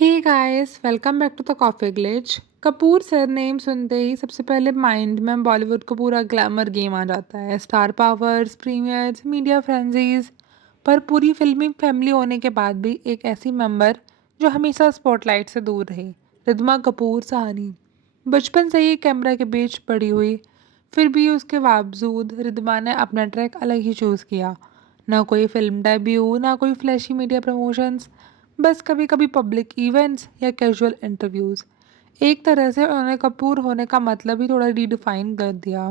Hey guys, welcome back to the Coffee Glitch. Kapoor surname सुनते ही सबसे पहले माइंड में बॉलीवुड का पूरा ग्लैमर गेम आ जाता है। Star powers, premieres, media frenzies. पर पूरी फिल्मी फैमिली होने के बाद भी एक ऐसी मेंबर जो हमेशा स्पॉटलाइट से दूर रही, रिद्धिमा कपूर साहनी। बचपन से ही कैमरा के बीच पड़ी हुई, फिर भी उसके बावजूद रिद्धिमा ने अपना ट्रैक अलग ही चूज़ किया। ना कोई फिल्म डेब्यू, ना कोई फ्लैशी मीडिया प्रमोशंस, बस कभी कभी पब्लिक इवेंट्स या कैजुअल इंटरव्यूज़। एक तरह से उन्होंने कपूर होने का मतलब ही थोड़ा रीडिफाइन कर दिया।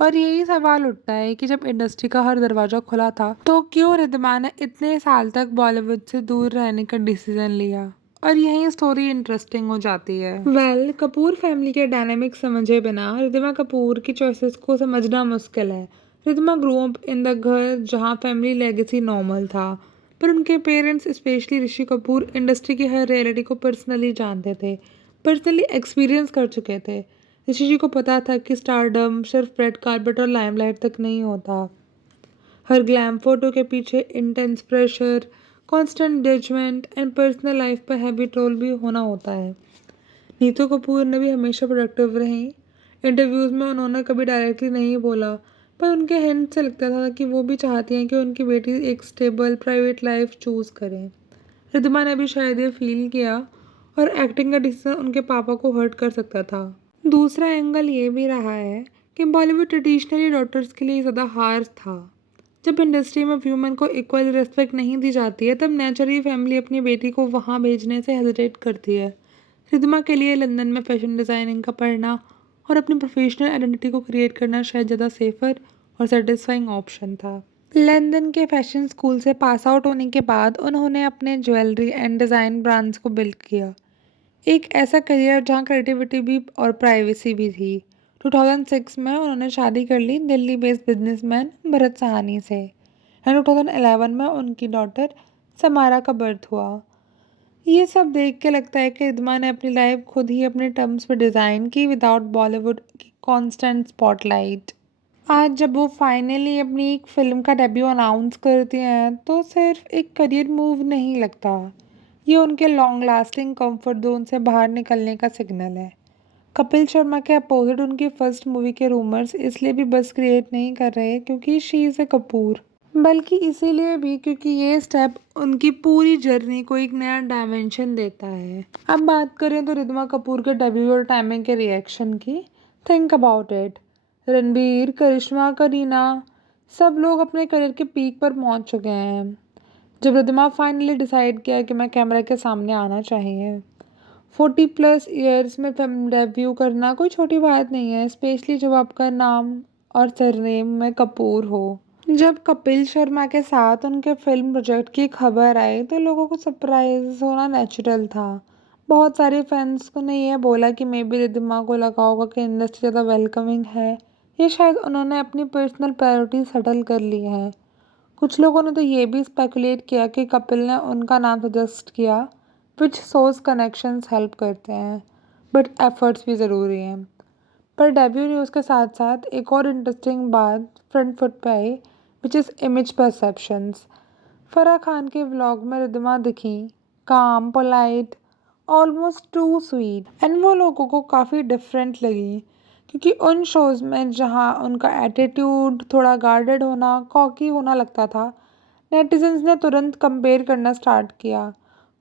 और यही सवाल उठता है कि जब इंडस्ट्री का हर दरवाजा खुला था तो क्यों रिद्धिमा ने इतने साल तक बॉलीवुड से दूर रहने का डिसीजन लिया। और यही स्टोरी इंटरेस्टिंग हो जाती है। कपूर फैमिली के डायनामिक समझे बिना रिद्धिमा कपूर की चॉइसेस को समझना मुश्किल है। Riddhima grow up in the घर जहाँ फैमिली लेगेसी नॉर्मल था, पर उनके parents specially Rishi Kapoor industry की हर रियलिटी को पर्सनली जानते थे, पर्सनली एक्सपीरियंस कर चुके थे। ऋषि जी को पता था कि स्टारडम सिर्फ रेड कार्पेट और लाइमलाइट तक नहीं होता। हर ग्लैम फोटो के पीछे intense pressure, constant judgement and personal life पर हैवी ट्रोल भी होना होता है। नीतू कपूर ने भी हमेशा प्रोडक्टिव रही। इंटरव्यूज़ में उन्होंने कभी डायरेक्टली नहीं बोला, पर उनके हिंट से लगता था कि वो भी चाहती हैं कि उनकी बेटी एक स्टेबल प्राइवेट लाइफ चूज़ करें। रिद्धिमा ने भी शायद ये फील किया, और एक्टिंग का डिसीजन उनके पापा को हर्ट कर सकता था। दूसरा एंगल ये भी रहा है कि बॉलीवुड ट्रेडिशनली डॉटर्स के लिए ज़्यादा हार्श था। जब इंडस्ट्री में व्यूमेन को इक्वल रिस्पेक्ट नहीं दी जाती है, तब नेचुरली फैमिली अपनी बेटी को वहाँ भेजने से हेजिटेट करती है। रिद्धिमा के लिए लंदन में फैशन डिज़ाइनिंग का पढ़ना और अपनी प्रोफेशनल आइडेंटिटी को क्रिएट करना शायद ज़्यादा सेफर और सेटिस्फाइंग ऑप्शन था। लंदन के फैशन स्कूल से पास आउट होने के बाद उन्होंने अपने ज्वेलरी एंड डिज़ाइन ब्रांड्स को बिल्ड किया। एक ऐसा करियर जहाँ क्रिएटिविटी भी और प्राइवेसी भी थी। 2006 में उन्होंने शादी कर ली दिल्ली बेस्ड बिजनेसमैन भरत साहनी से, एंड 2011 में उनकी डॉटर समारा का बर्थ हुआ। ये सब देख के लगता है कि रिद्धिमा ने अपनी लाइफ खुद ही अपने टर्म्स पे डिज़ाइन की, विदाउट बॉलीवुड की कॉन्स्टेंट स्पॉटलाइट। आज जब वो फाइनली अपनी एक फिल्म का डेब्यू अनाउंस करती हैं तो सिर्फ एक करियर मूव नहीं लगता, ये उनके लॉन्ग लास्टिंग कंफर्ट जोन से बाहर निकलने का सिग्नल है। कपिल शर्मा के अपोजिट उनकी फर्स्ट मूवी के रूमर्स इसलिए भी बस क्रिएट नहीं कर रहे क्योंकि शी इज़ ए कपूर, बल्कि इसीलिए भी क्योंकि ये स्टेप उनकी पूरी जर्नी को एक नया डायमेंशन देता है। अब बात करें तो रिद्धिमा कपूर के डेब्यू और टाइमिंग के रिएक्शन की। Think about it. Ranbir, Karisma, Kareena, सब लोग अपने करियर के पीक पर पहुंच चुके हैं जब रिद्धिमा फाइनली डिसाइड किया कि मैं कैमरा के सामने आना चाहिए। 40+ ईयर्स में फिल्म डेब्यू करना कोई छोटी बात नहीं है, स्पेशली जब आपका नाम और सरनेम में कपूर हो। जब कपिल शर्मा के साथ उनके फिल्म प्रोजेक्ट की खबर आई तो लोगों को सरप्राइज होना नेचुरल था। बहुत सारे फैंस को ने यह बोला कि मे बी रिद्धिमा को लगा होगा कि इंडस्ट्री ज़्यादा वेलकमिंग है, ये शायद उन्होंने अपनी पर्सनल प्रायोरिटी सेटल कर ली है। कुछ लोगों ने तो ये भी स्पेकुलेट किया कि कपिल ने उनका नाम सजेस्ट किया, विच सोर्स कनेक्शंस हेल्प करते हैं, बट एफर्ट्स भी ज़रूरी हैं। पर डेब्यू न्यूज़ के साथ साथ एक और इंटरेस्टिंग बात फ्रंट फुट पे आई, which is image perceptions. Farah Khan के व्लॉग में रिद्धिमा दिखी calm, polite, almost too sweet, and वो लोगों को काफ़ी डिफरेंट लगी क्योंकि उन शोज़ में जहाँ उनका एटीट्यूड थोड़ा गार्डेड होना, कॉकी होना लगता था, नेटिजन्स ने तुरंत कंपेयर करना स्टार्ट किया।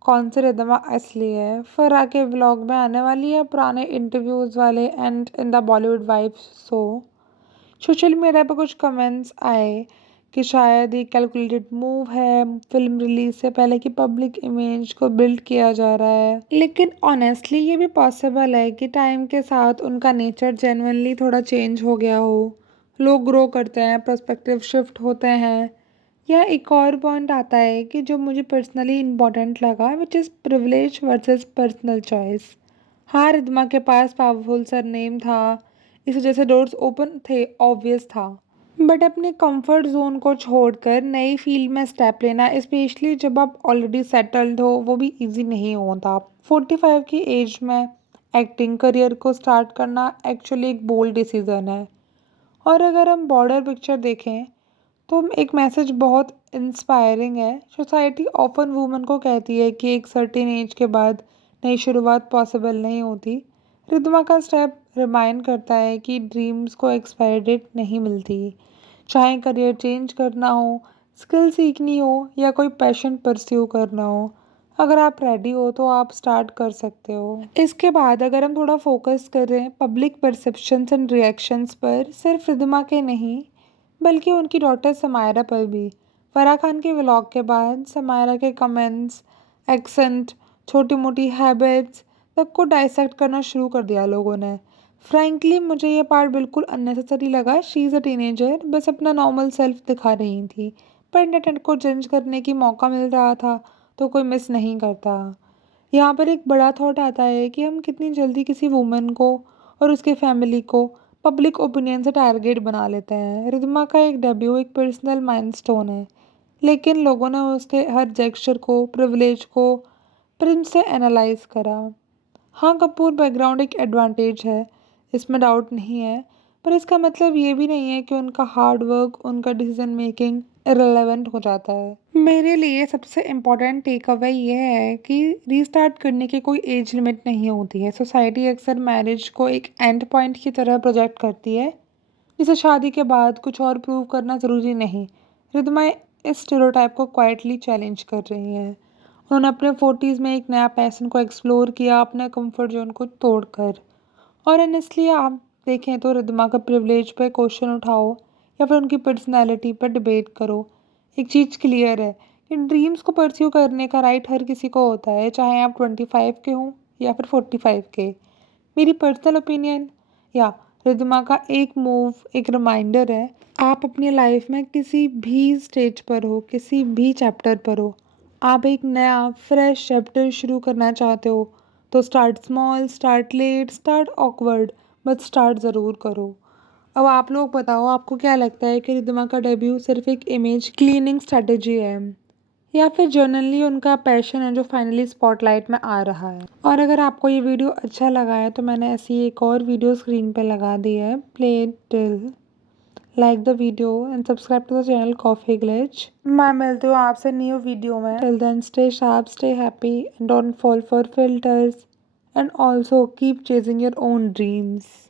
कौन सी रिद्धिमा असली है, फराह के व्लॉग में आने वाली है, पुराने इंटरव्यूज़ वाले and in the Bollywood vibe show. Social media पर कुछ कमेंट्स आए कि शायद ये कैलकुलेटेड मूव है, फिल्म रिलीज से पहले की पब्लिक इमेज को बिल्ड किया जा रहा है। लेकिन ऑनेस्टली ये भी पॉसिबल है कि टाइम के साथ उनका नेचर जेन्युइनली थोड़ा चेंज हो गया हो। लोग ग्रो करते हैं, पर्सपेक्टिव शिफ्ट होते हैं। या एक और पॉइंट आता है कि जो मुझे पर्सनली इम्पोर्टेंट लगा, which is privilege versus personal choice. हाँ, रिद्धिमा के पास पावरफुल सरनेम था, इस वजह से डोर्स ओपन थे, ऑब्वियस था। बट अपने कंफर्ट जोन को छोड़कर नई फील्ड में स्टेप लेना, स्पेशली जब आप ऑलरेडी सेटल्ड हो, वो भी इजी नहीं होता। 45 की एज में एक्टिंग करियर को स्टार्ट करना एक्चुअली एक बोल्ड डिसीजन है। और अगर हम बॉर्डर पिक्चर देखें तो एक मैसेज बहुत इंस्पायरिंग है। सोसाइटी ऑफन वुमन को कहती है कि एक सर्टेन एज के बाद नई शुरुआत पॉसिबल नहीं होती। रिद्मा का स्टेप रिमाइंड करता है कि ड्रीम्स को एक्सपायरी डेट नहीं मिलती। चाहे करियर चेंज करना हो, स्किल सीखनी हो या कोई पैशन परस्यू करना हो, अगर आप रेडी हो तो आप स्टार्ट कर सकते हो। इसके बाद अगर हम थोड़ा फोकस करें पब्लिक परसेप्शंस एंड रिएक्शंस पर, सिर्फ रिद्मा के नहीं बल्कि उनकी डॉटर समायरा पर भी। फराह खान के व्लॉग के बाद समायरा के कमेंट्स, एक्सेंट, छोटी मोटी हैबिट्स सबको डाइसेक्ट करना शुरू कर दिया लोगों ने। फ्रैंकली मुझे ये पार्ट बिल्कुल अननेसेसरी लगा। शी इज़ अ टीनेजर, बस अपना नॉर्मल सेल्फ दिखा रही थी, पर इंटरनेट को जज करने की मौका मिल रहा था तो कोई मिस नहीं करता। यहाँ पर एक बड़ा थॉट आता है कि हम कितनी जल्दी किसी वुमन को और उसके फैमिली को पब्लिक ओपिनियन से टारगेट बना लेते हैं। रिद्मा का एक डेब्यू एक पर्सनल माइलस्टोन है, लेकिन लोगों ने उसके हर जेस्चर को, प्रिविलेज को प्रिंस से एनालाइज करा। हाँ, कपूर बैकग्राउंड एक एडवांटेज है, इसमें डाउट नहीं है, पर इसका मतलब ये भी नहीं है कि उनका हार्ड वर्क, उनका डिसीजन मेकिंग इररिलेवेंट हो जाता है। मेरे लिए सबसे इम्पोर्टेंट टेक अवे ये है कि रीस्टार्ट करने की कोई एज लिमिट नहीं होती है। सोसाइटी अक्सर मैरिज को एक एंड पॉइंट की तरह प्रोजेक्ट करती है, जिसे शादी के बाद कुछ और प्रूव करना ज़रूरी नहीं। रिद्मा इस स्टेरियोटाइप को क्वाइटली चैलेंज कर रही हैं। उन्होंने अपने 40s में एक नया पैशन को एक्सप्लोर किया, अपने कंफर्ट जोन को तोड़कर। और ऑनेस्टली आप देखें तो रिद्मा का प्रिविलेज पे क्वेश्चन उठाओ या फिर उनकी पर्सनैलिटी पर डिबेट करो, एक चीज़ क्लियर है कि ड्रीम्स को परस्यू करने का राइट हर किसी को होता है, चाहे आप 25 के हों या फिर 45 के। मेरी पर्सनल ओपिनियन या रिद्मा का एक मूव एक रिमाइंडर है, आप अपनी लाइफ में किसी भी स्टेज पर हो, किसी भी चैप्टर पर हो, आप एक नया फ्रेश चैप्टर शुरू करना चाहते हो तो start small, start late, start awkward, but start ज़रूर करो। अब आप लोग बताओ, आपको क्या लगता है कि रिद्मा का डेब्यू सिर्फ एक इमेज क्लीनिंग स्ट्रेटजी है या फिर जनरली उनका पैशन है जो फाइनली स्पॉटलाइट में आ रहा है? और अगर आपको ये वीडियो अच्छा लगा है तो मैंने ऐसी एक और वीडियो स्क्रीन पे लगा दी है, play till, like the video and subscribe to the channel Coffee Glitch. मैं मिलती हूँ आपसे न्यू वीडियो में। Till then stay sharp, stay happy and don't fall for filters and also keep chasing your own dreams.